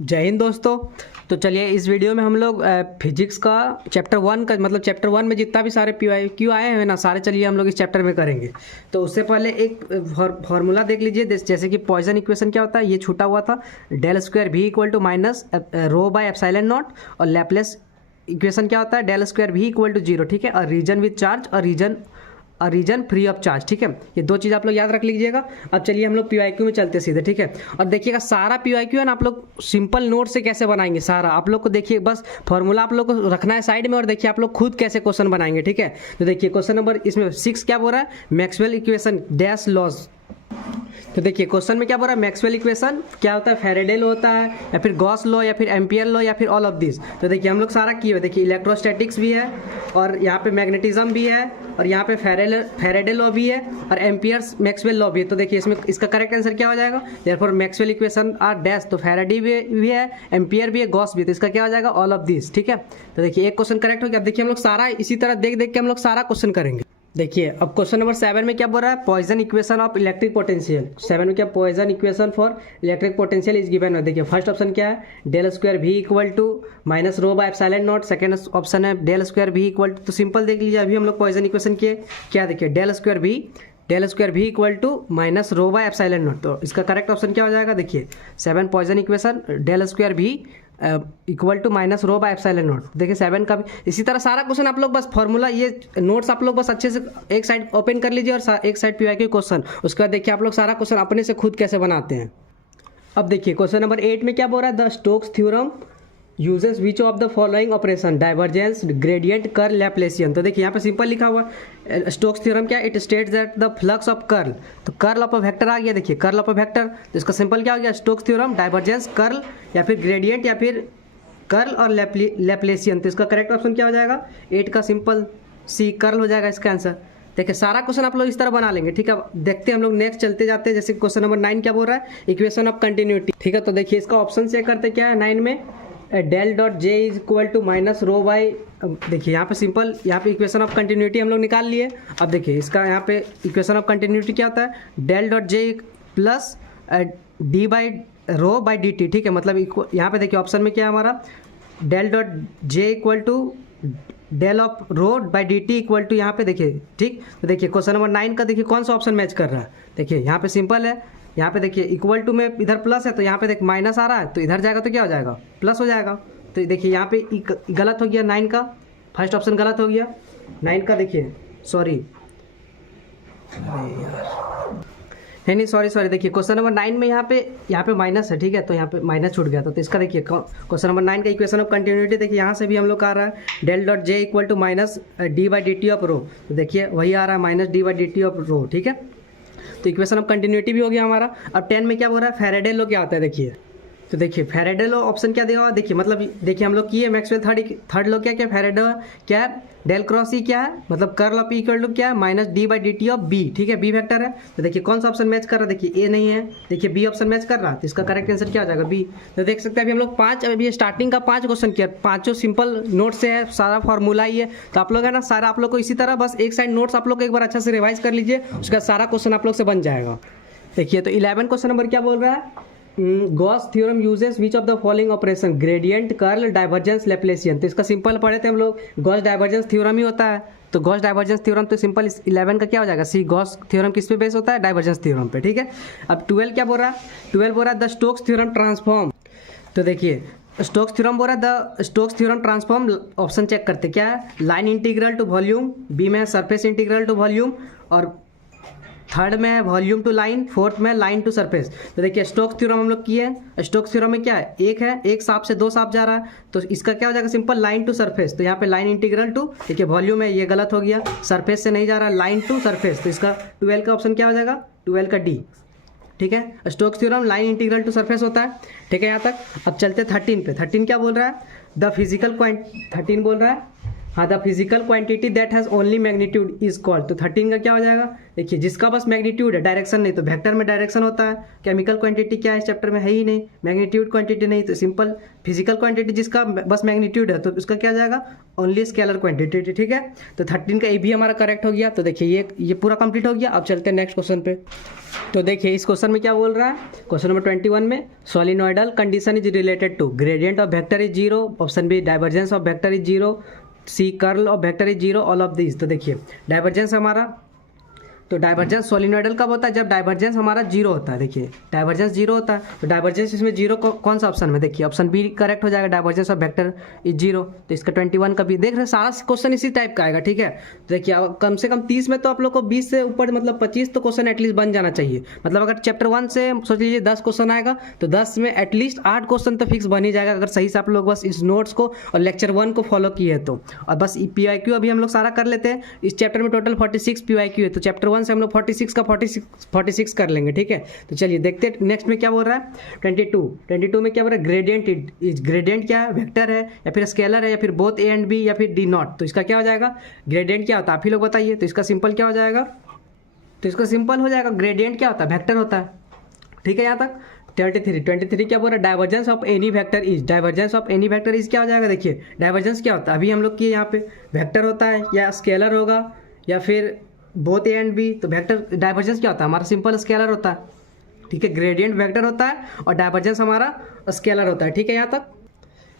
जय हिंद दोस्तों। तो चलिए इस वीडियो में हम लोग फिजिक्स का चैप्टर 1 का मतलब चैप्टर 1 में जितना भी सारे क्यू आए हैं ना सारे चलिए हम लोग इस चैप्टर में करेंगे। तो उससे पहले एक फार्मूला देख लीजिए, जैसे कि पॉइजन इक्वेशन क्या होता है, ये छूटा हुआ था। Del square V equal to minus rho by epsilon naught. और लैप्लेस इक्वेशन क्या होता है, del square V equal to 0। ठीक है। और रीजन विद चार्ज और रीजन फ्री ऑफ चार्ज। ठीक है, ये दो चीज़ आप लोग याद रख लीजिएगा। अब चलिए हम लोग पीवाईक्यू में चलते सीधे। ठीक है। और देखिएगा सारा पीवाईक्यू है ना, आप लोग सिंपल नोट से कैसे बनाएंगे सारा आप लोग को देखिए, बस फॉर्मूला आप लोग को रखना है साइड में और देखिए आप लोग खुद कैसे क्वेश्चन बनाएंगे। ठीक है। तो देखिए क्वेश्चन नंबर इसमें 6 क्या बोल रहा है, मैक्सवेल इक्वेशन डैश लॉज। तो देखिए क्वेश्चन में क्या बोल रहा है, मैक्सवेल इक्वेशन क्या होता है, फैराडे लॉ होता है या फिर गॉस लॉ या फिर एम्पियर लॉ या फिर ऑल ऑफ दिस। तो देखिए हम लोग सारा किए हुए, देखिए इलेक्ट्रोस्टैटिक्स भी है और यहाँ पे मैग्नेटिज्म भी है और यहाँ पे फैराडे लॉ भी है और एम्पियर्स मैक्सवेल लॉ भी है। तो देखिए इसमें इसका करेक्ट आंसर क्या हो जाएगा, therefore Maxwell equation are dash. तो फैराडे भी है, एम्पियर भी है, गॉस भी है, तो इसका क्या हो जाएगा, ऑल ऑफ दिस। ठीक है। तो देखिए एक क्वेश्चन करेक्ट हो गया। अब देखिए हम लोग सारा इसी तरह देख देख के हम लोग सारा क्वेश्चन करेंगे। देखिए अब क्वेश्चन नंबर 7 में क्या बोल रहा है, Poisson equation of electric potential. 7 में क्या, Poisson equation for electric potential is given है। देखिए फर्स्ट ऑप्शन क्या है, del square V equal to minus rho by epsilon naught. Second option है del square V equal to, तो simple देख लीजिए अभी हम लोग पॉइजन इक्वेशन किए क्या, देखिए del square V equal to minus rho by epsilon naught. तो इसका करेक्ट ऑप्शन क्या हो जाएगा, देखिए 7 Poisson equation del square V equal to minus rho by epsilon naught. देखिए 7 का भी इसी तरह सारा क्वेश्चन आप लोग बस फॉर्मूला ये नोट्स आप लोग बस अच्छे से एक साइड ओपन कर लीजिए और एक साइड पीवाईक्यू क्वेश्चन, उसके बाद देखिए आप लोग सारा क्वेश्चन अपने से खुद कैसे बनाते हैं। अब देखिए क्वेश्चन नंबर 8 में क्या बोल रहा है, the Stokes theorem uses which of the following operation, divergence, gradient, curl, Laplacian. तो देखिए यहाँ पे सिंपल लिखा हुआ स्टोक्स थ्योरम क्या, it states that the flux of curl. तो कर्ल ऑफ अ वेक्टर आ गया, देखिए कर्ल ऑफ अ वेक्टर, तो इसका सिंपल क्या हो गया, स्टोक्स थ्योरम, डाइवर्जेंस, कर्ल या फिर ग्रेडियंट या फिर कर्ल और लैप्लेसियन। तो इसका करेक्ट ऑप्शन क्या हो जाएगा, 8 का सिंपल सी कर्ल हो जाएगा इसका आंसर। देखिए सारा क्वेश्चन आप लोग इस तरह बना लेंगे। ठीक है। देखते हैं हम लोग नेक्स्ट चलते जाते हैं। जैसे क्वेश्चन नंबर 9 क्या बोल रहा है, इक्वेशन ऑफ कंटिन्यूटी। ठीक है। तो देखिए इसका ऑप्शन चेक करते क्या है 9 में, del dot J is equal to minus rho by. देखिए यहाँ पे सिंपल, यहाँ पे इक्वेशन ऑफ कंटिन्यूटी हम लोग निकाल लिए। अब देखिए इसका यहाँ पे इक्वेशन ऑफ कंटिन्यूटी क्या होता है, del dot J plus D by rho by D T. ठीक है। मतलब यहाँ पे देखिए ऑप्शन में क्या है हमारा, del dot J equal to del of rho by D T equal to, यहाँ पे देखिए। ठीक। तो देखिए क्वेश्चन नंबर 9 का देखिए कौन सा ऑप्शन मैच कर रहा है, देखिए यहाँ पे सिंपल है, यहाँ पे देखिए इक्वल टू में इधर प्लस है तो यहाँ पे देख माइनस आ रहा है, तो इधर जाएगा तो क्या हो जाएगा, प्लस हो जाएगा। तो देखिए यहाँ पे गलत हो गया 9 का, फर्स्ट ऑप्शन गलत हो गया 9 का। देखिए सॉरी नहीं सॉरी देखिए क्वेश्चन नंबर 9 में यहाँ पे माइनस है। ठीक है। तो यहाँ पे माइनस छूट गया था, तो इसका देखिए क्वेश्चन नंबर 9 का इक्वेशन ऑफ कंटिन्यूटी देखिए यहाँ से भी हम लोग आ रहा है, del dot J equal to minus D by D T of rho. तो देखिए वही आ रहा है minus D by D T of rho. ठीक है। तो इक्वेशन ऑफ कंटिन्यूटी भी हो गया हमारा। अब 10 में क्या बोल रहा है, फैराडे लॉ क्या होता है, देखिए। तो देखिए फैराडे लॉ ऑप्शन क्या देगा, देखिए मतलब देखिए हम लोग किए मैक्सवेल थर्ड लॉ क्या फैराडे क्या है, डेल क्रॉस ई क्या है, मतलब curl of E equal to क्या है, minus D by D T of B. ठीक है। बी वेक्टर है। तो देखिए कौन सा ऑप्शन मैच कर रहा है, देखिए ए नहीं है, देखिए बी ऑप्शन मैच कर रहा है, तो इसका करेक्ट आंसर क्या हो जाएगा, बी। तो देख सकते हैं अभी हम लोग 5, अभी स्टार्टिंग का 5 क्वेश्चन किया, पाँचों सिंपल नोट से है, सारा फॉर्मूला ही है। तो आप लोग है ना सारा आप लोग को इसी तरह बस एक साइड नोट्स आप लोग एक बार अच्छा से रिवाइज कर लीजिए, उसका सारा क्वेश्चन आप लोग से बन जाएगा। देखिए तो 11 क्वेश्चन नंबर क्या बोल रहा है, Gauss theorem uses which of the following operation, gradient, curl, divergence, Laplacian. तो इसका सिंपल पढ़े थे हम लोग, गॉस डाइवर्जेंस थ्योरम ही होता है। तो गॉस डाइवर्जेंस थ्योरम तो सिंपल 11 का क्या हो जाएगा, सी। गॉस थ्योरम किस पे बेस होता है, डाइवर्जेंस थ्योरम पे। ठीक है। अब 12 क्या बोल रहा है, 12 बोल रहा है द स्टोक्स थ्योरम ट्रांसफॉर्म। तो देखिए स्टोक्स थ्योरम बोल रहा है the Stokes theorem transform, option check करते क्या है, line integral to volume, B में सरफेस इंटीग्रल टू वॉल्यूम और थर्ड में है वॉल्यूम टू लाइन, फोर्थ में लाइन टू सरफेस। तो देखिए स्टोक्स थ्योरम हम लोग किए हैं, स्टोक्स थ्योरम में क्या है, एक सांप से 2 सांप जा रहा है, तो इसका क्या हो जाएगा, सिंपल लाइन टू सरफेस। तो यहाँ पे लाइन इंटीग्रल टू, देखिए वॉल्यूम है ये गलत हो गया, सरफेस से नहीं जा रहा, लाइन टू सरफेस। तो इसका 12 का ऑप्शन क्या हो जाएगा, 12 का डी। ठीक है। Stokes theorem line integral to surface होता है। ठीक है यहाँ तक। अब चलते 13 पे। 13 क्या बोल रहा है, द फिजिकल क्वांटिटी, 13 बोल रहा है हाँ, the physical quantity that has only magnitude is called. तो 13 का क्या हो जाएगा, देखिए जिसका बस मैग्नीट्यूड है, डायरेक्शन नहीं। तो वेक्टर में डायरेक्शन होता है, केमिकल क्वांटिटी क्या है इस चैप्टर में है ही नहीं, मैग्नीट्यूड क्वांटिटी नहीं। तो सिंपल फिजिकल क्वांटिटी जिसका बस मैग्नीट्यूड है तो उसका क्या जाएगा, ओनली स्केलर क्वांटिटी, ठीक है। तो 13 का ए भी हमारा करेक्ट हो गया। तो देखिए ये पूरा कंप्लीट हो गया। अब चलते हैं नेक्स्ट क्वेश्चन पे। तो देखिए इस क्वेश्चन में क्या बोल रहा है, क्वेश्चन नंबर 21 में solenoidal condition is related to gradient of vector is 0, option B divergence of vector is 0, C curl of vector is 0, all of this. तो देखिए डाइवर्जेंस हमारा, तो डाइवर्जेंस सोलिनॉइडल कब होता है, जब डाइवर्जेंस हमारा 0 होता है। देखिए डाइवर्जेंस 0 होता है, तो डाइवर्जेंस इसमें 0 कौन सा ऑप्शन में, देखिए ऑप्शन बी करेक्ट हो जाएगा, डाइवर्जेंस ऑफ वेक्टर इज 0। तो इसका 21 का भी देख रहे हैं, सारा क्वेश्चन इसी टाइप का आएगा, ठीक है। तो देखिए कम से कम 30 में तो आप लोग को 20 से ऊपर मतलब 25 तो क्वेश्चन एटलीस्ट बन जाना चाहिए। मतलब अगर चैप्टर 1 से सोच लीजिए 10 क्वेश्चन आएगा तो 10 में एटलीस्ट 8 क्वेश्चन तो फिक्स बन ही जाएगा, अगर सही से आप लोग बस इस नोट्स को और लेक्चर 1 को फॉलो किए तो। और बस PYQ अभी हम लोग सारा कर लेते हैं। इस चैप्टर में टोटल 46 PYQ है, तो चैप्टर 1 से हम लोग 46 कर लेंगे, ठीक है। तो चलिए देखते हैं नेक्स्ट में क्या बोल रहा है। 22 में क्या बोल रहा है, ग्रेडियंट क्या है, वेक्टर है या फिर स्केलर है या फिर बोथ ए एंड बी या फिर डी नॉट। तो इसका क्या हो जाएगा, ग्रेडियंट क्या होता है आप ही लोग बताइए। तो इसका सिंपल क्या हो जाएगा, तो इसका सिंपल हो जाएगा, ग्रेडियंट क्या होता है, वेक्टर होता है, ठीक है। यहाँ तक 23 क्या बोल रहा है, divergence of any vector is, divergence of any vector is क्या हो जाएगा। देखिए डाइवर्जेंस क्या होता है, अभी हम लोग किए यहाँ पे वेक्टर होता है या स्केलर होगा या फिर बोथ ए एंड बी। तो वेक्टर डाइवर्जेंस क्या होता है हमारा, सिंपल स्केलर होता है, ठीक है। ग्रेडियंट वेक्टर होता है और डाइवर्जेंस हमारा स्केलर होता है, ठीक है। यहाँ तक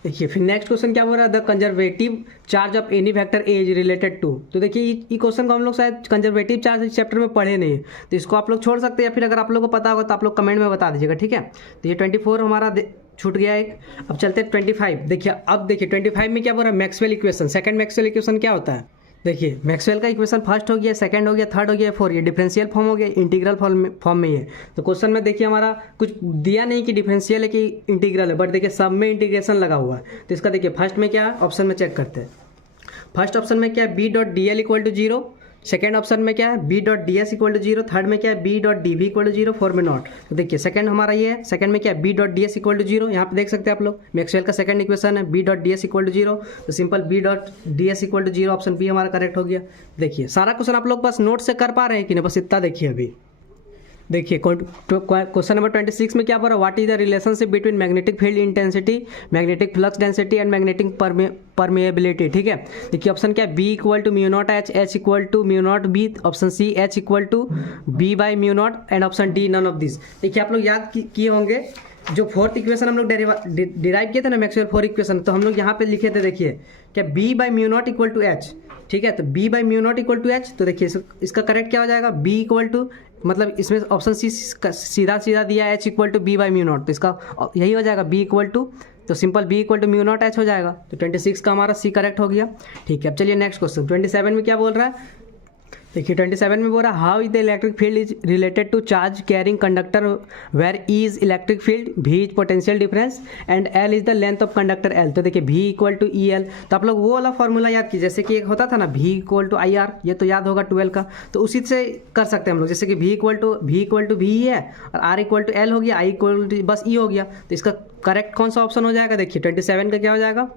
देखिए फिर नेक्स्ट क्वेश्चन क्या बोल रहा है, the conservative charge of any vector A is related to. तो देखिए ये क्वेश्चन को हम लोग शायद कंजर्वेटिव चार्ज इस चैप्टर में पढ़े नहीं है, तो इसको आप लोग छोड़ सकते हैं या फिर अगर आप लोग को पता होगा तो आप लोग कमेंट में बता दीजिएगा, ठीक है। तो ये 24 हमारा छूट गया एक। अब चलते हैं 25। देखिए अब देखिए 25 में क्या बोल रहा है, Maxwell equation, second Maxwell equation क्या होता है। देखिए मैक्सवेल का इक्वेशन फर्स्ट हो गया, सेकंड हो गया, थर्ड हो गया, 4 ये डिफरेंशियल फॉर्म हो गया, इंटीग्रल फॉर्म में है। तो क्वेश्चन में देखिए हमारा कुछ दिया नहीं कि डिफरेंशियल है कि इंटीग्रल है, बट देखिए सब में इंटीग्रेशन लगा हुआ है। तो इसका देखिए फर्स्ट में क्या है, ऑप्शन में चेक करते हैं। फर्स्ट ऑप्शन में क्या है, B.dl equal to 0, second option में क्या है, B.ds इक्वल टू 0, थर्ड में क्या है, B.dv इक्वल टू 0, 4 में नॉट। तो देखिए सेकंड हमारा ये है, सेकंड में क्या है, B.ds इक्वल टू 0, यहाँ पे देख सकते हैं आप लोग मैक्सवेल का सेकंड इक्वेशन है, B.ds इक्वल टू 0। तो simple B.ds equal to 0, option B हमारा करेक्ट हो गया। देखिए सारा क्वेश्चन आप लोग बस नोट से कर पा रहे हैं कि नहीं, बस इतना देखिए। अभी देखिए क्वेश्चन नंबर 26 में क्या बोल रहा है, what is the relationship between magnetic field intensity, magnetic flux density and magnetic permeability, ठीक है। देखिए ऑप्शन क्या है, B equal to mu naught H, H equal to mu naught B, option C H equal to B by mu naught and option D none of this. देखिए आप लोग याद किए होंगे जो फोर्थ इक्वेशन हम लोग डिराइव किए थे ना मैक्सवेल 4 इक्वेशन, तो हम लोग यहाँ पे लिखे थे, देखिए क्या B by mu naught equal to H, ठीक है। तो B by mu naught equal to H। तो देखिए इसका करेक्ट क्या हो जाएगा, B इक्वल टू, मतलब इसमें ऑप्शन सी सीधा दिया H equal to B by mu naught, तो इसका यही हो जाएगा B इक्वल टू, तो simple B equal to mu naught H हो जाएगा। तो 26 का हमारा सी करेक्ट हो गया, ठीक है। अब चलिए नेक्स्ट क्वेश्चन 27 में क्या बोल रहा है। देखिए 27 में बोल रहा है, how is the electric field is related to charge carrying conductor where E is electric field, V is potential difference and L is the length of conductor L. तो देखिए भी इक्वल टू ई एल, तो आप लोग वो वाला formula याद कीजिए, जैसे कि एक होता था ना भी इक्वल टू आई आर, ये तो याद होगा 12 का, तो उसी से कर सकते हैं हम लोग। जैसे कि भी इक्वल टू भी है और आर इक्वल टू एल हो गया, आई इक्वल टू बस ई हो गया। तो इसका करेक्ट कौन सा ऑप्शन हो जाएगा, देखिए 27 का क्या हो जाएगा,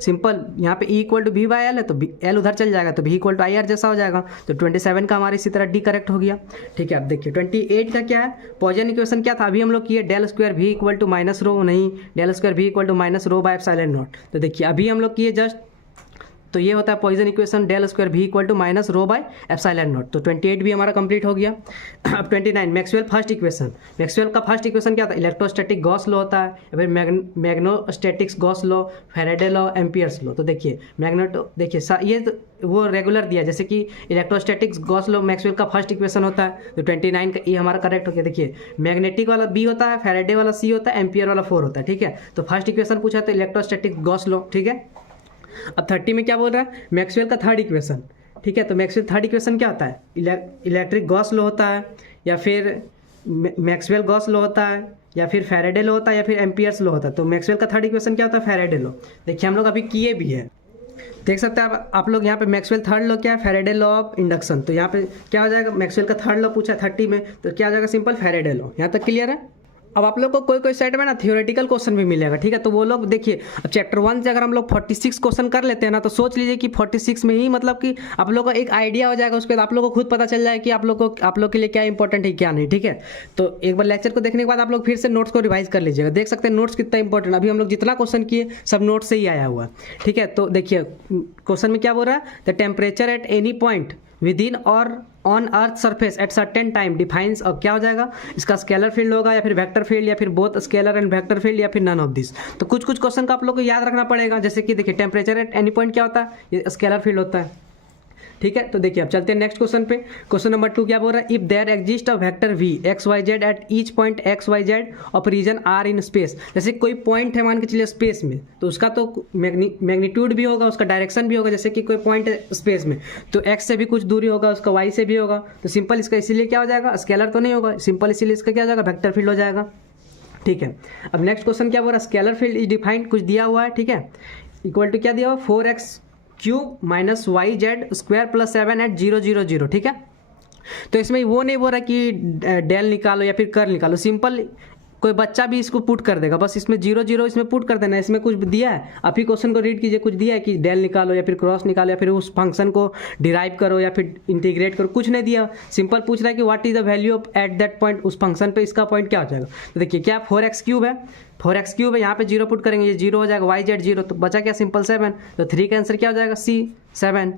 सिंपल यहाँ पे E इक्वल टू भी बाई एल है, तो एल उधर चल जाएगा, तो भी इक्वल टू आई आर जैसा हो जाएगा। तो 27 का हमारे इसी तरह डी करेक्ट हो गया, ठीक है। अब देखिए 28 का क्या है, पॉइजन इक्वेशन क्या था, अभी हम लोग किए del square V equal to minus rho, नहीं del square V equal to minus rho by epsilon naught. तो देखिए अभी हम लोग किए जस्ट, तो ये होता है Poisson equation del square V equal to minus rho by epsilon naught. तो 28 भी हमारा कंप्लीट हो गया। अब 29 मैक्सवेल फर्स्ट इक्वेशन, मैक्सवेल का फर्स्ट इक्वेशन क्या था, इलेक्ट्रोस्टैटिक गॉस लॉ होता है या फिर magnetostatics Gauss law, Faraday law, Ampere's law. तो देखिए देखिए ये तो वो रेगुलर दिया, जैसे कि इलेक्ट्रोस्टैटिक्स गॉस लॉ मैक्सवेल का फर्स्ट इक्वेशन होता है। तो 29 का ये हमारा करेक्ट हो गया। देखिए मैग्नेटिक वाला बी होता है, फैराडे वाला सी होता है, एम्पियर वाला 4 होता है, ठीक है। तो फर्स्ट इक्वेशन पूछा तो इलेक्ट्रोस्टैटिक गॉस लॉ, ठीक है। अब 30 में क्या बोल रहा है, मैक्सवेल का थर्ड इक्वेशन, ठीक है। तो मैक्सवेल थर्ड इक्वेशन क्या होता है, इलेक्ट्रिक गॉस लॉ होता है या फिर मैक्सवेल गॉस लॉ होता है या फिर फैराडे लॉ होता है या फिर एम्पियर्स लॉ होता है। तो मैक्सवेल का थर्ड इक्वेशन क्या होता है, फैराडे लॉ। देखिए हम लोग अभी किए भी है, देख सकते हैं आप लोग यहाँ पे मैक्सवेल थर्ड लॉ क्या है, फैराडे लॉ ऑफ इंडक्शन। तो यहाँ पे क्या हो जाएगा, मैक्सवेल का थर्ड लॉ पूछा 30 में, तो क्या हो जाएगा, सिंपल फैराडे लॉ। यहाँ तक क्लियर है। अब आप लोग को कोई कोई साइड में ना थियोरेटिकल क्वेश्चन भी मिलेगा, ठीक है। तो वो लोग देखिए, अब चैप्टर 1 से अगर हम लोग 46 क्वेश्चन कर लेते हैं ना, तो सोच लीजिए कि 46 में ही मतलब कि आप लोग को एक आइडिया हो जाएगा, उसके बाद आप लोग को खुद पता चल जाए कि आप लोग के लिए क्या इंपॉर्टेंट है क्या नहीं, ठीक है। तो एक बार लेक्चर को देखने के बाद आप लोग फिर से नोट्स को रिवाइज कर लीजिएगा, देख सकते हैं नोट्स कितना इंपॉर्टेंट। अभी हम लोग जितना क्वेश्चन किए सब नोट्स से ही आया हुआ, ठीक है। तो देखिए क्वेश्चन में क्या बोल रहा है, the temperature at any point within or on earth surface at certain time defines. अब क्या हो जाएगा, इसका स्केलर फील्ड होगा या फिर वेक्टर फील्ड या फिर both scalar and vector field या फिर नन ऑफ दिस। तो कुछ कुछ क्वेश्चन का आप लोग को याद रखना पड़ेगा, जैसे कि देखिए टेम्परेचर एट एनी पॉइंट क्या होता है, ये स्केलर फील्ड होता है, ठीक है। तो देखिए अब चलते हैं नेक्स्ट क्वेश्चन पे। क्वेश्चन नंबर 2 क्या बोल रहा है, if there exist a vector V X Y Z at each point X Y Z of region R in space. जैसे कोई पॉइंट है मान के चलिए स्पेस में, तो उसका तो मैग्नीट्यूड भी होगा, उसका डायरेक्शन भी होगा। जैसे कि कोई पॉइंट है स्पेस में तो एक्स से भी कुछ दूरी होगा, उसका वाई से भी होगा। तो सिंपल इसका इसीलिए क्या हो जाएगा, स्केलर तो नहीं होगा, सिंपल इसीलिए इसका क्या हो जाएगा, वेक्टर फील्ड हो जाएगा, ठीक है। अब नेक्स्ट क्वेश्चन क्या बोल रहा है, स्केलर फील्ड इज डिफाइंड, कुछ दिया हुआ है, ठीक है, इक्वल टू क्या दिया हुआ, 4x cube minus Y Z square plus 7 at 0 0 0, ठीक है। तो इसमें वो नहीं बोल रहा कि डेल निकालो या फिर कर्ल निकालो, सिंपल कोई बच्चा भी इसको पुट कर देगा, बस इसमें 0 0 इसमें पुट कर देना। इसमें कुछ दिया है, आप ही क्वेश्चन को रीड कीजिए, कुछ दिया है कि डेल निकालो या फिर क्रॉस निकालो या फिर उस फंक्शन को डिराइव करो या फिर इंटीग्रेट करो, कुछ नहीं दिया। सिंपल पूछ रहा है कि what is the value of at that point, उस फंक्शन पे इसका पॉइंट क्या हो जाएगा। तो देखिए क्या 4x क्यूब है, 4x क्यूब है, यहाँ पे 0 पुट करेंगे, ये 0 हो जाएगा, वाई जेड 0, तो बचा क्या सिंपल 7। तो 3 का आंसर क्या हो जाएगा, C 7,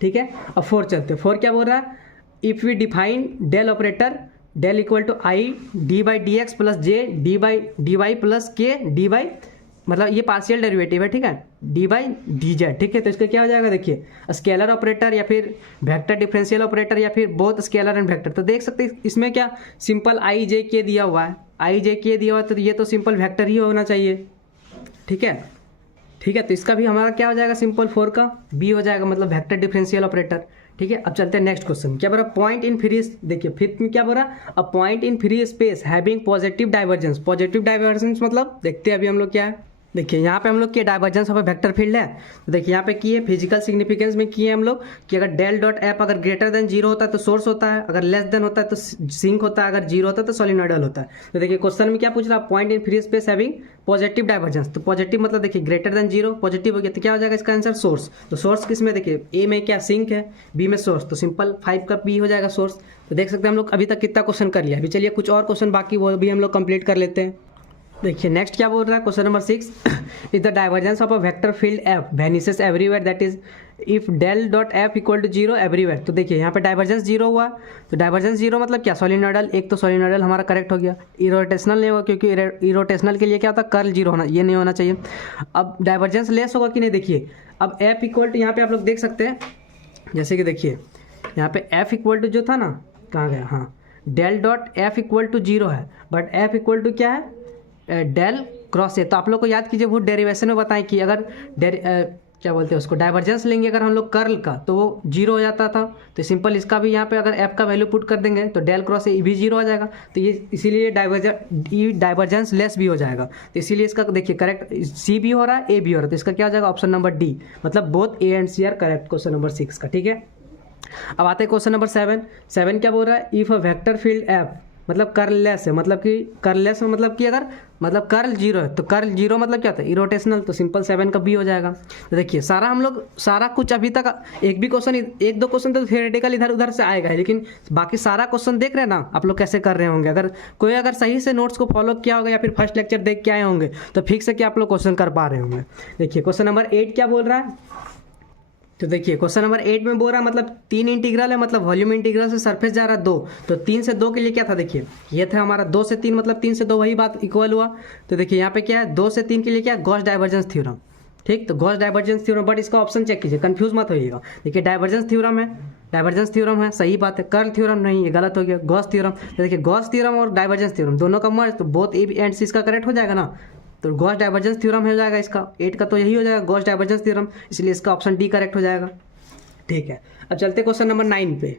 ठीक है। अब 4 चलते हैं, 4 क्या बोल रहा है, if we define del operator del equal to I D by D X plus J D Y plus K D Y, मतलब ये पार्शियल डेरिवेटिव है, ठीक है, डी बाई डी जेड, ठीक है। तो इसका क्या हो जाएगा, देखिए स्केलर ऑपरेटर या फिर वेक्टर डिफरेंशियल ऑपरेटर या फिर बोथ स्केलर एंड वेक्टर। तो देख सकते हैं इसमें क्या सिंपल आई जे के दिया हुआ है, आई जे के दिया हुआ है, तो ये तो सिंपल वेक्टर ही होना चाहिए, ठीक है, ठीक है। तो इसका भी हमारा क्या हो जाएगा, सिंपल 4 का बी हो जाएगा, मतलब वेक्टर डिफरेंशियल ऑपरेटर, ठीक है। अब चलते हैं नेक्स्ट क्वेश्चन, क्या बोल रहा है, पॉइंट इन फ्री, देखिए फिफ्थ में क्या बोल रहा है, a point in free space having positive divergence. Positive divergence मतलब देखते हैं अभी हम लोग क्या है, देखिए यहाँ पे हम लोग के डाइवर्जेंस ऑफ वेक्टर फील्ड है। तो देखिए यहाँ पे किए फिजिकल सिग्निफिकेंस में किए हम लोग कि अगर डेल डॉट एफ अगर ग्रेटर देन 0 होता है तो सोर्स होता है, अगर लेस देन होता है तो सिंक होता है, अगर 0 होता है तो सोलिनॉइडल होता है। तो देखिए क्वेश्चन में क्या पूछ रहा है, point in free space having positive divergence. तो पॉजिटिव मतलब देखिए ग्रेटर देन 0, पॉजिटिव हो गया तो क्या हो जाएगा इसका आंसर, सोर्स। तो सोर्स किस में, देखिए ए में क्या सिंक है, बी में सोर्स, तो सिंपल 5 का बी हो जाएगा सोर्स। तो देख सकते हैं हम लोग अभी तक कितना क्वेश्चन कर लिया। अभी चलिए कुछ और क्वेश्चन बाकी वो भी हम लोग कंप्लीट कर लेते हैं। देखिए नेक्स्ट क्या बोल रहा है, question number 6, is the divergence of a vector field F vanishes everywhere that is if del dot F equal to 0 everywhere. तो देखिए यहाँ पे डाइवर्जेंस 0 हुआ, तो डाइवर्जेंस 0 मतलब क्या, सोलिनॉइडल, एक तो सोलिनॉइडल हमारा करेक्ट हो गया, इरोटेशनल नहीं होगा क्योंकि इरोटेशनल के लिए क्या होता है, कर्ल 0 होना, ये नहीं होना चाहिए। अब डाइवर्जेंस लेस होगा कि नहीं, देखिए अब एफ इक्वल टू यहाँ पे आप लोग देख सकते हैं, जैसे कि देखिए यहाँ पे एफ इक्वल टू जो था ना, कहाँ गया, हाँ del dot F equal to 0 है, बट एफ इक्वल टू क्या है, डेल क्रॉस ए। तो आप लोग को याद कीजिए वो डेरिवेशन में बताएं कि अगर क्या बोलते हैं उसको, डाइवर्जेंस लेंगे अगर हम लोग कर्ल का तो वो 0 हो जाता था। तो सिंपल इसका भी यहाँ पे अगर एफ का वैल्यू पुट कर देंगे तो डेल क्रॉस ए भी 0 हो जाएगा। तो ये इसीलिए डाइवर्जेंस लेस भी हो जाएगा। तो इसीलिए इसका देखिए करेक्ट सी भी हो रहा है, ए भी हो रहा है, तो इसका क्या हो जाएगा, ऑप्शन नंबर डी, मतलब both A and C are correct, question number 6 का, ठीक है। अब आते हैं क्वेश्चन नंबर 7 क्या बोल रहा है, if a vector field F मतलब कर्ललेस है, मतलब कि कर्ललेस में मतलब कि अगर मतलब कर्ल 0 है, तो कर्ल 0 मतलब क्या होता है, इरोटेशनल, तो सिंपल 7 का बी हो जाएगा। तो देखिए सारा हम लोग सारा कुछ अभी तक एक भी क्वेश्चन, एक दो क्वेश्चन तो थियोरेटिकल इधर उधर से आएगा, लेकिन बाकी सारा क्वेश्चन देख रहे हैं ना आप लोग कैसे कर रहे होंगे। अगर कोई अगर सही से नोट्स को फॉलो किया होगा या फिर फर्स्ट लेक्चर देख के आए होंगे तो फिक्स है कि आप लोग क्वेश्चन कर पा रहे होंगे। देखिए क्वेश्चन नंबर 8 क्या बोल रहा है, तो देखिए क्वेश्चन नंबर 8 में बोल रहा है मतलब 3 इंटीग्रल है, मतलब वॉल्यूम इंटीग्रल से सरफेस जा रहा है 2, तो 3 से 2 के लिए क्या था, देखिए ये था हमारा 2 से 3 मतलब 3 से 2 वही बात इक्वल हुआ। तो देखिए यहाँ पे क्या है, 2 से 3 के लिए क्या है, गॉस डाइवर्जेंस थ्योरम, ठीक। तो गॉस डाइवर्जेंस थ्योरम, बट इसका ऑप्शन चेक कीजिए, कंफ्यूज मत होइएगा। देखिए डाइवर्जेंस थ्योरम है, डाइवर्जेंस थ्योरम है, सही बात है, कर्ल थ्योरम नहीं, ये गलत हो गया, गॉस थ्योरम। तो देखिए गॉस थ्योरम और डाइवर्जेंस थ्योरम दोनों का मर्ज, तो बोथ ए एंड सी इसका करेक्ट हो जाएगा ना। तो गॉस डाइवर्जेंस थ्योरम हो जाएगा इसका, 8 का तो यही हो जाएगा गॉस डाइवर्जेंस थ्योरम, इसलिए इसका ऑप्शन डी करेक्ट हो जाएगा, ठीक है। अब चलते क्वेश्चन नंबर 9 पे।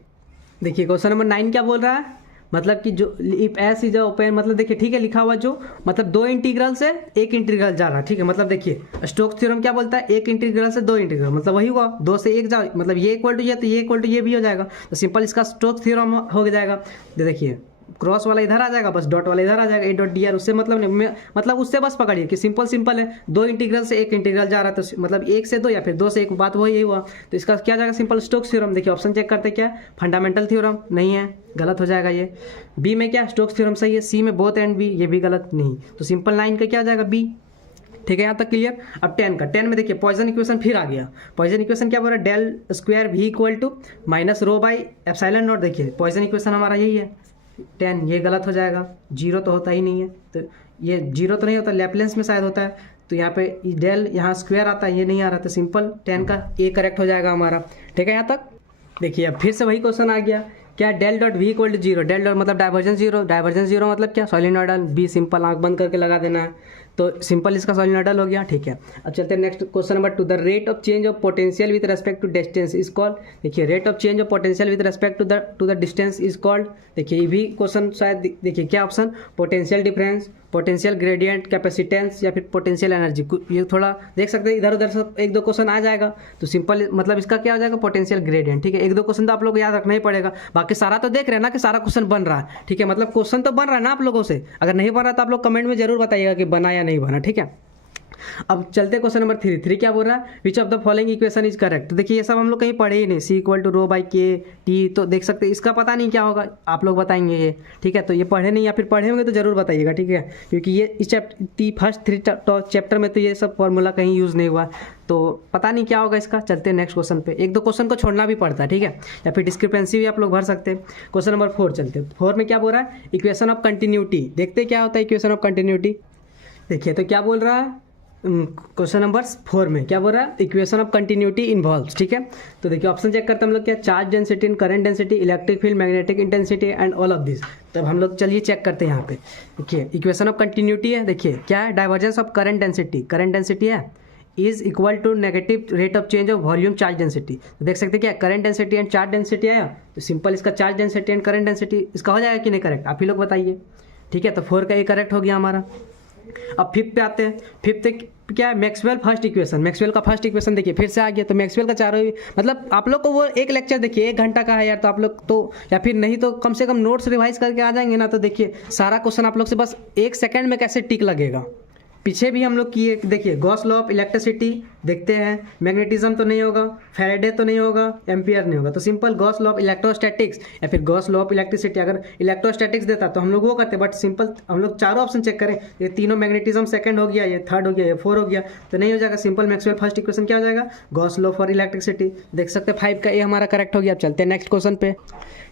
देखिए क्वेश्चन नंबर 9 क्या बोल रहा है, मतलब कि जो इफ एस इज ओपन, मतलब देखिए ठीक है लिखा हुआ जो, मतलब 2 इंटीग्रल से 1 इंटीग्रल जा रहा है, ठीक है। मतलब देखिए स्टोक्स थ्योरम क्या बोलता है, 1 इंटीग्रल से 2 इंटीग्रल, मतलब वही हुआ 2 से 1 जाओ, मतलब ये इक्वल टू ये, तो ये इक्वल टू ये भी हो जाएगा। तो सिंपल इसका स्टोक्स थ्योरम हो जाएगा। देखिए क्रॉस वाला इधर आ जाएगा, बस डॉट वाला इधर आ जाएगा, ए डॉट डी आर। उससे मतलब उससे बस पकड़िए कि सिंपल है, दो इंटीग्रल से एक इंटीग्रल जा रहा है, तो मतलब एक से दो या फिर दो से एक, बात वही हुआ। तो इसका क्या जाएगा, सिंपल स्टोक्स थ्योरम। देखिए ऑप्शन चेक करते क्या है, फंडामेंटल थ्योरम नहीं है, गलत हो जाएगा ये। बी में क्या, स्टोक्स थ्योरम सही है। सी में बोथ एंड बी, ये भी गलत नहीं। तो सिंपल 9 का क्या हो जाएगा, बी। ठीक है, यहाँ तक क्लियर। अब 10 का, 10 में देखिए पॉइजन इक्वेशन फिर आ गया। पॉइजन इक्वेशन क्या बोल रहा है, del square V equal to minus rho by epsilon naught. देखिए पॉइजन इक्वेशन हमारा यही है 10, ये गलत हो जाएगा, जीरो तो होता ही नहीं है। तो ये जीरो तो नहीं होता, लैप्लेंस में शायद होता है। तो यहाँ पे डेल यहाँ स्क्वायर आता है, ये नहीं आ रहा, तो सिंपल 10 का ए करेक्ट हो जाएगा हमारा। ठीक है, यहाँ तक देखिए। अब फिर से वही क्वेश्चन आ गया, क्या del dot V equal to zero. Del dot मतलब डाइवर्जेंस जीरो, डाइवर्जेंस जीरो मतलब क्या, सोलिनॉइडल। बी सिंपल आंख बंद करके लगा देना है, तो सिंपल इसका सोलिनॉइडल हो गया। ठीक है, अब चलते हैं next question number 2। The rate of change of potential with respect to distance is called. देखिए rate of change of potential with respect to the distance is called. देखिए ये भी क्वेश्चन शायद, देखिए क्या option, potential difference, potential gradient, capacitance या फिर potential energy. ये थोड़ा देख सकते हैं, इधर उधर से एक दो क्वेश्चन आ जाएगा, तो सिंपल मतलब इसका क्या हो जाएगा, पोटेंशियल ग्रेडियंट। ठीक है, एक दो क्वेश्चन तो आप लोग याद रखना ही पड़ेगा, बाकी सारा तो देख रहे हैं ना कि सारा क्वेश्चन बन रहा है। ठीक है, मतलब क्वेश्चन तो बन रहा है ना आप लोगों से, अगर नहीं बन रहा तो आप लोग कमेंट में जरूर बताइएगा कि बना या नहीं बना। ठीक है, अब चलते क्वेश्चन नंबर 3 क्या बोल रहा है, विच of the following equation is correct. तो देखिए ये सब हम लोग कहीं पढ़े ही नहीं, सी इक्वल टू रो बाई के टी, तो देख सकते हैं इसका पता नहीं क्या होगा, आप लोग बताएंगे ये। ठीक है, तो ये पढ़े नहीं या फिर पढ़े होंगे तो जरूर बताइएगा। ठीक है, क्योंकि ये इस फर्स्ट 3 चैप्टर में तो ये सब फॉर्मूला कहीं यूज़ नहीं हुआ, तो पता नहीं क्या होगा इसका। चलते हैं नेक्स्ट क्वेश्चन पे, एक दो क्वेश्चन को छोड़ना भी पड़ता है। ठीक है, या फिर डिस्क्रिपेंसी भी आप लोग भर सकते हैं। क्वेश्चन नंबर 4 चलते हैं। 4 में क्या बोल रहा है, इक्वेशन ऑफ कंटिन्यूटी। देखते क्या होता है इक्वेशन ऑफ कंटिन्यूटी। देखिए तो क्या बोल रहा है, क्वेश्चन नंबर 4 में क्या बोल रहा है, इक्वेशन ऑफ कंटिन्यूटी इन्वॉल्व्स। ठीक है, तो देखिए ऑप्शन चेक करते हैं हम लोग, क्या, charge density and current density, electric field, magnetic intensity and all of this. तब हम लोग चलिए चेक करते हैं यहाँ पे। देखिए इक्वेशन ऑफ कंटिन्यूटी है, देखिए क्या है, divergence of current density, current density है is equal to negative rate of change of volume charge density. तो देख सकते हैं क्या, current density and charge density आया, तो सिंपल इसका charge density and current density इसका हो जाएगा कि नहीं करेक्ट, आप ही लोग बताइए। ठीक है, तो 4 का ये करेक्ट हो गया हमारा। अब 5th पे आते हैं। 5th क्या है, मैक्सवेल फर्स्ट इक्वेशन। मैक्सवेल का फर्स्ट इक्वेशन देखिए फिर से आ गया, तो मैक्सवेल का चारों मतलब आप लोग को वो एक लेक्चर देखिए 1 घंटा का है यार, तो आप लोग तो या फिर नहीं तो कम से कम नोट्स रिवाइज करके आ जाएंगे ना, तो देखिए सारा क्वेश्चन आप लोग से बस 1 सेकंड में कैसे टिक लगेगा। पीछे भी हम लोग किए, देखिए गॉस लॉ ऑफ इलेक्ट्रिसिटी देखते हैं, मैग्नेटिज्म तो नहीं होगा, फैराडे तो नहीं होगा, एम्पियर नहीं होगा, तो simple Gauss law of electrostatics या फिर गॉस लॉ ऑफ इलेक्ट्रिसिटी। अगर इलेक्ट्रोस्टैटिक्स देता तो हम लोग वो करते, बट सिंपल हम लोग चारों ऑप्शन चेक करें, ये तीनों मैग्नेटिज्म सेकंड हो गया, ये थर्ड हो गया, ये 4 हो गया, तो नहीं हो जाएगा। सिंपल मैक्सवेल फर्स्ट इक्वेशन क्या हो जाएगा, गॉस लॉ फॉर इलेक्ट्रिसिटी। देख सकते हैं 5 का ए हमारा करेक्ट हो गया। अब चलते हैं नेक्स्ट क्वेश्चन पे।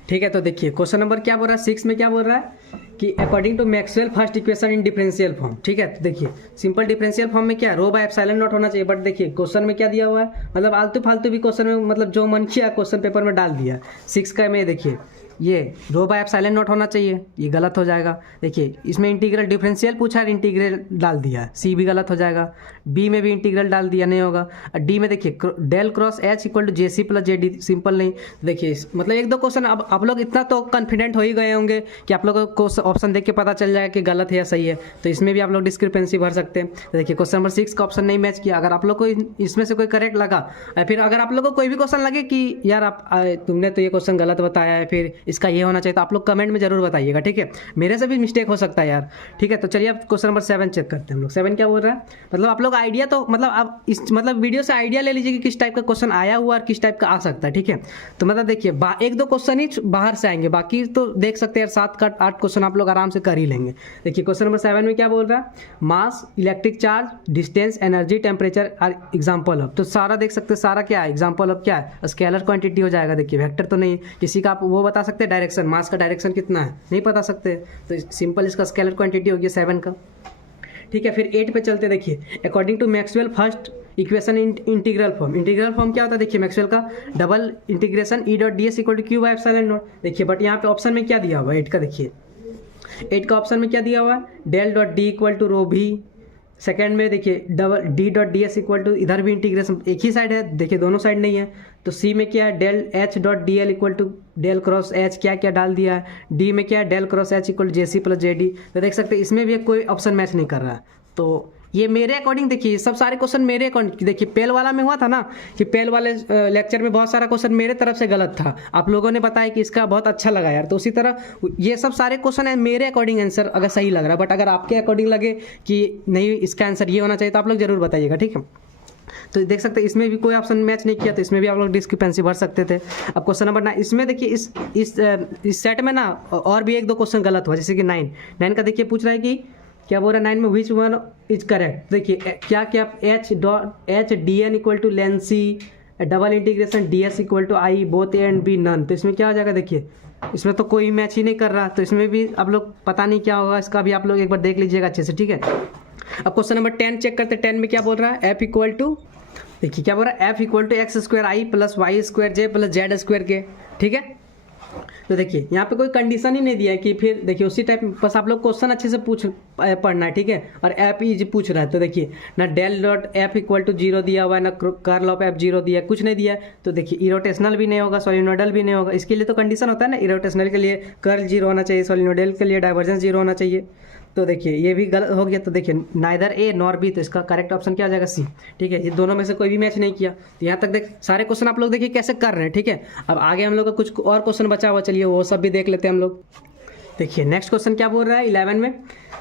ठीक है, तो देखिए क्वेश्चन नंबर क्या बोल रहा है, 6 में क्या बोल रहा है कि according to Maxwell first equation in differential form. ठीक है, तो देखिए सिंपल डिफरेंशियल फॉर्म में क्या, रो बाय एप्सिलॉन नॉट होना चाहिए, बट देखिए क्वेश्चन में क्या दिया हुआ है, मतलब आलतू फालतू भी क्वेश्चन में मतलब जो मन किया क्वेश्चन पेपर में डाल दिया। 6 का में देखिए ये रो बाय एप्सिलॉन नॉट होना चाहिए, ये गलत हो जाएगा। देखिए इसमें इंटीग्रल डिफरेंशियल पूछा है, इंटीग्रल डाल दिया, सी भी गलत हो जाएगा। बी में भी इंटीग्रल डाल दिया, नहीं होगा। और डी में देखिए del cross H equal to J C plus J D, simple नहीं। देखिए मतलब 1 2 क्वेश्चन अब आप लोग इतना तो कॉन्फिडेंट हो ही गए होंगे कि आप लोगों को ऑप्शन देख के पता चल जाएगा कि गलत है या सही है, तो इसमें भी आप लोग डिस्क्रिपेंसी भर सकते हैं। तो देखिए क्वेश्चन नंबर 6 का ऑप्शन नहीं मैच किया। अगर आप लोग को इसमें से कोई करेक्ट लगा, या फिर अगर आप लोग को कोई भी क्वेश्चन लगे कि यार आप तुमने तो ये क्वेश्चन गलत बताया है, फिर इसका ये होना चाहिए, तो आप लोग कमेंट में जरूर बताइएगा। ठीक है, मेरे से भी मिस्टेक हो सकता है यार। ठीक है, तो चलिए अब क्वेश्चन नंबर 7 चेक करते हैं हम लोग। 7 क्या बोल रहा है, मतलब आप लोग आइडिया तो मतलब आप इस मतलब वीडियो से आइडिया ले लीजिए कि किस टाइप का क्वेश्चन आया हुआ और किस टाइप का आ सकता है। ठीक है, तो मतलब देखिए 1 2 क्वेश्चन ही बाहर से आएंगे, बाकी तो देख सकते हैं 7 का 8 क्वेश्चन आप लोग आराम से कर ही लेंगे। देखिए क्वेश्चन नंबर 7 में क्या बोल रहा है, mass, electric charge, distance, energy, temperature are example of. तो सारा देख सकते हैं, सारा क्या है, एग्जाम्पल ऑफ क्या है, स्केलर क्वांटिटी हो जाएगा। देखिए वेक्टर तो नहीं, किसी का आप वो बता सकते हैं डायरेक्शन, मास का डायरेक्शन कितना है नहीं बता सकते, तो सिंपल इसका स्केलर क्वांटिटी हो गया 7 का। ठीक है, फिर 8 पे चलते। देखिए according to Maxwell first equation in integral form. Integral form क्या होता है, देखिए मैक्सवेल का double integration E dot D S equal to Q by epsilon naught. देखिए बट यहाँ पे ऑप्शन में क्या दिया हुआ है 8 का, देखिए 8 का ऑप्शन में क्या दिया हुआ है, del dot D equal to rho V. Second में देखिए double D dot D S equal to, इधर भी इंटीग्रेशन एक ही साइड है, देखिए दोनों साइड नहीं है। तो सी में क्या है, del H dot D L equal to del cross H, क्या क्या डाल दिया है। डी में क्या है, del cross H equal to J C plus J D. तो देख सकते हैं इसमें भी कोई ऑप्शन मैच नहीं कर रहा है, तो ये मेरे अकॉर्डिंग देखिए, सब सारे क्वेश्चन मेरे अकॉर्डिंग देखिए। पेल वाला में हुआ था ना कि पेल वाले लेक्चर में बहुत सारा क्वेश्चन मेरे तरफ से गलत था, आप लोगों ने बताया कि इसका बहुत अच्छा लगा यार। तो उसी तरह ये सब सारे क्वेश्चन है मेरे अकॉर्डिंग आंसर अगर सही लग रहा है, बट अगर आपके अकॉर्डिंग लगे कि नहीं इसका आंसर ये होना चाहिए तो आप लोग जरूर बताइएगा, ठीक है। तो देख सकते हैं इसमें भी कोई ऑप्शन मैच नहीं किया, तो इसमें भी आप लोग डिस्क्रिपेंसी भर सकते थे। अब क्वेश्चन नंबर 9, इसमें देखिए इस सेट में ना और भी 1-2 क्वेश्चन गलत हुआ, जैसे कि 9 का देखिए पूछ रहा है कि क्या बोल रहा है 9 में विच वन इज करेक्ट। देखिए क्या क्या H D N equal to लेन C double integration D S equal to I both A and B none. तो इसमें क्या हो जाएगा, देखिए इसमें तो कोई मैच ही नहीं कर रहा, तो इसमें भी आप लोग पता नहीं क्या होगा, इसका भी आप लोग एक बार देख लीजिएगा अच्छे से, ठीक है। अब क्वेश्चन नंबर 10 चेक करते हैं। 10 में क्या बोल रहा है, एफ इक्वल टू, देखिए क्या बोल रहा है, F equal to X square I plus Y square J plus Z square K, ठीक है। तो देखिए यहाँ पे कोई कंडीशन ही नहीं दिया है कि फिर देखिए उसी टाइप, बस आप लोग क्वेश्चन अच्छे से पढ़ना है, ठीक है। और एफ इज पूछ रहा है, तो देखिए ना del dot F equal to 0 दिया हुआ है, ना कर्ल ऑफ एफ 0 दिया है, कुछ नहीं दिया है। तो देखिए इरोटेशनल भी नहीं होगा, सोलिनोइडल भी नहीं होगा। इसके लिए तो कंडीशन होता है ना, इरोटेशनल के लिए कर्ल 0 होना चाहिए, सोलिनोइडल के लिए डाइवर्जेंस 0 होना चाहिए। तो देखिए ये भी गलत हो गया। तो देखिए नाइदर ए नॉर बी, तो इसका करेक्ट ऑप्शन क्या हो जाएगा, सी, ठीक है। ये दोनों में से कोई भी मैच नहीं किया। तो यहाँ तक देख सारे क्वेश्चन आप लोग देखिए कैसे कर रहे हैं, ठीक है। अब आगे हम लोग का कुछ और क्वेश्चन बचा हुआ, चलिए वो सब भी देख लेते हैं हम लोग। देखिए नेक्स्ट क्वेश्चन क्या बोल रहा है 11 में,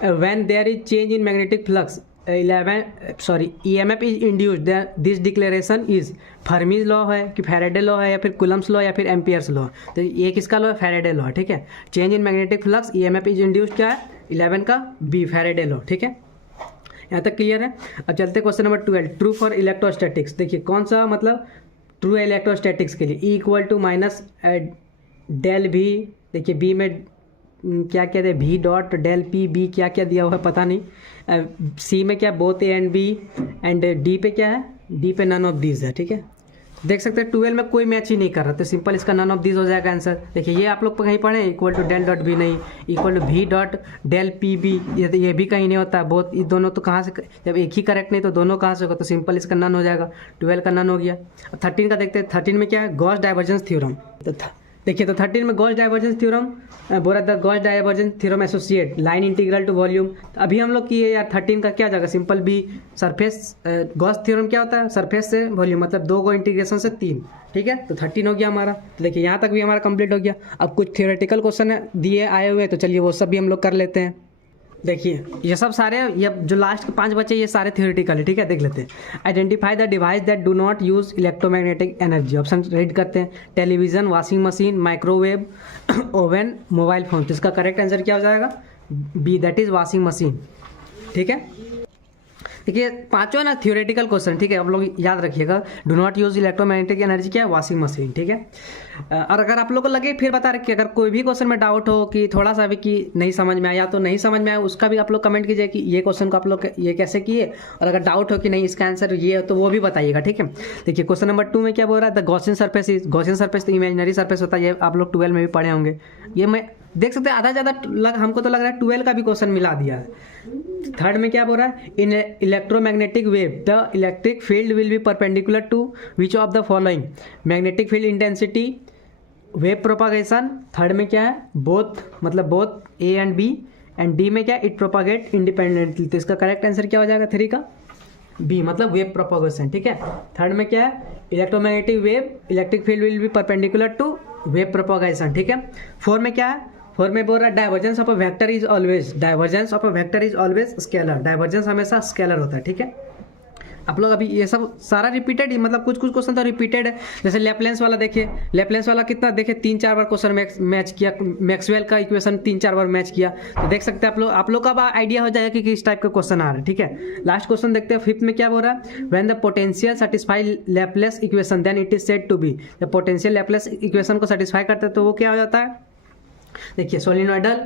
when there is change in magnetic flux EMF is induced, this declaration is Fermi's law है कि फैराडे लॉ है या फिर कुलम्स लॉ या फिर एम्पियर्स लॉ। तो ये किसका लॉ है, फैराडे लॉ, ठीक है। Change in magnetic flux EMF is induced क्या है, 11 का बी, फैराडे लॉ, ठीक है। यहाँ तक क्लियर है। अब चलते question number 12, true for electrostatics. देखिए कौन सा मतलब ट्रू है इलेक्ट्रोस्टैटिक्स के लिए, E equal to minus del V, देखिए बी में क्या कहते हैं, भी डॉट डेल पी, बी क्या क्या दिया हुआ है पता नहीं, सी में क्या both A and B, and D पे क्या है, डी पे नन ऑफ दीज है, ठीक है। देख सकते हैं 12 में कोई मैच ही नहीं कर रहा, तो सिंपल इसका नन ऑफ दीज हो जाएगा आंसर। देखिए ये आप लोग कहीं पढ़े, equal to del dot B नहीं, equal to B dot del P B, ये भी कहीं नहीं होता। बहुत ये दोनों तो कहाँ से, जब एक ही करेक्ट नहीं तो दोनों कहाँ से होगा, तो सिंपल इसका नन हो जाएगा। 12 का नन हो गया। 13 का देखते हैं। 13 में क्या है, गॉस डाइवर्जेंस थ्योरम। तो देखिए तो 13 में गॉस डाइवर्जेंस थ्योरम बोला था, Gauss divergence theorem associate line integral to volume. अभी हम लोग किए यार 13 का क्या जाएगा, simple B surface, Gauss theorem क्या होता है, सरफेस से वॉल्यूम, मतलब 2 को इंटीग्रेशन से 3, ठीक है। तो 13 हो गया हमारा। तो देखिए यहाँ तक भी हमारा कंप्लीट हो गया। अब कुछ थियोरेटिकल क्वेश्चन दिए आए हुए, तो चलिए वो सब भी हम लोग कर लेते हैं। देखिए ये सब सारे, ये जो लास्ट के 5 बचे ये सारे थियोरेटिकल है, ठीक है। देख लेते हैं। Identify the device that do not use electromagnetic energy. Option read करते हैं, television, washing machine, microwave, oven, mobile phone. तो इसका करेक्ट आंसर क्या हो जाएगा, B, that is washing machine, ठीक है। देखिए पांचों ना थियोरेटिकल क्वेश्चन, ठीक है। आप लोग याद रखिएगा, do not use electromagnetic energy क्या है, वॉशिंग मशीन, ठीक है। और अगर आप लोग को लगे फिर बता रखिए, अगर कोई भी क्वेश्चन में डाउट हो कि थोड़ा सा भी कि नहीं समझ में आया, तो नहीं समझ में आया उसका भी आप लोग कमेंट कीजिए कि ये क्वेश्चन को आप लोग ये कैसे किए, और अगर डाउट हो कि नहीं इसका आंसर ये है तो वो भी बताइएगा, ठीक है। देखिए क्वेश्चन नंबर 2 में क्या बोल रहा है, the Gaussian surface is, Gaussian surface तो इमेजिनरी सरफेस होता है, ये आप लोग 12 में भी पढ़े होंगे। ये मैं देख सकते हैं आधा ज़्यादा हमको तो लग रहा है 12 का भी क्वेश्चन मिला दिया है। 3rd में क्या बोल रहा है, in electromagnetic wave the electric field will be perpendicular to which of the following, magnetic field intensity, wave propagation. 3rd में क्या है, बोथ, मतलब both A and B, and D में क्या है, इट प्रोपागेट इंडिपेंडेंटली। तो इसका करेक्ट आंसर क्या हो जाएगा 3 का, बी, मतलब वेव प्रोपागेशन, ठीक है। 3rd में क्या है, electromagnetic wave electric field will be perpendicular to wave propagation, ठीक है। 4 में क्या है, 4 में बोल रहा है divergence of a vector is always, divergence of a vector is always scalar, divergence हमेशा स्केलर होता है, ठीक है। आप लोग अभी ये सब सारा रिपीटेड ही, मतलब कुछ कुछ क्वेश्चन तो रिपीटेड है। जैसे लेप्लेंस वाला देखिए, लेप्लेंस वाला कितना देखिए 3-4 बार क्वेश्चन मैच किया, मैक्सवेल का इक्वेशन 3-4 बार मैच किया। तो देख सकते हैं आप लोग का अब आइडिया हो जाएगा कि किस टाइप का क्वेश्चन आ रहा है, ठीक है। लास्ट क्वेश्चन देखते हैं 5th में क्या बोल रहा है, when the potential satisfy Laplace equation then it is said to be, जब पोटेंशियल लैपलेस इक्वेशन को सेटिस्फाई करते हैं तो वो क्या हो जाता है, देखिए सोलिनोइडल,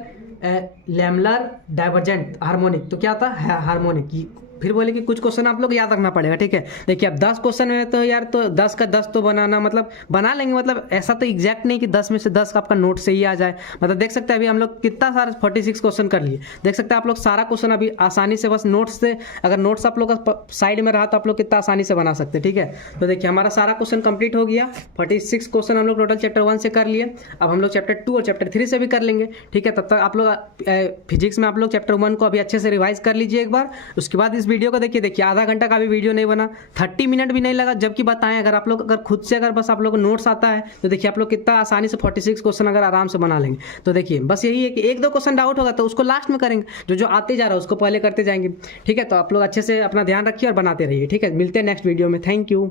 लैमलर, डाइवर्जेंट, हार्मोनिक। तो क्या होता है, हार्मोनिक। फिर बोले कि कुछ क्वेश्चन आप लोग याद रखना पड़ेगा, ठीक है। देखिए अब 10 क्वेश्चन में तो यार, तो 10 का 10 तो बनाना, मतलब बना लेंगे, मतलब ऐसा तो एग्जैक्ट नहीं कि 10 में से 10 आपका नोट से ही आ जाए। मतलब देख सकते हैं अभी हम लोग कितना सारा 46 क्वेश्चन कर लिए। देख सकते हैं आप लोग सारा क्वेश्चन अभी आसानी से, बस नोट्स से, अगर नोट्स आप लोग का साइड में रहा तो आप लोग कितना आसानी से बना सकते हैं, ठीक है। तो देखिए हमारा सारा क्वेश्चन कंप्लीट हो गया। 46 क्वेश्चन हम लोग टोटल चैप्टर 1 से कर लिए। अब हम लोग चैप्टर 2 और चैप्टर 3 से भी कर लेंगे, ठीक है। तब तक आप लोग फिजिक्स में आप लोग चैप्टर 1 को अभी अच्छे से रिवाइज कर लीजिए एक बार। उसके बाद इस वीडियो को देखिए आधा घंटा का भी वीडियो नहीं बना, 30 मिनट भी नहीं लगा, जबकि बताएं अगर आप लोग अगर खुद से अगर बस आप लोग को नोट्स आता है तो देखिए आप लोग कितना आसानी से 46 क्वेश्चन अगर आराम से बना लेंगे। तो देखिए बस यही है कि एक दो क्वेश्चन डाउट होगा तो उसको लास्ट में करेंगे, जो आते जा रहा है उसको पहले करते जाएंगे। ठीक है, तो आप लोग अच्छे से अपना ध्यान रखिए और बनाते रहिए। ठीक है, मिलते हैं नेक्स्ट वीडियो में। Thank you.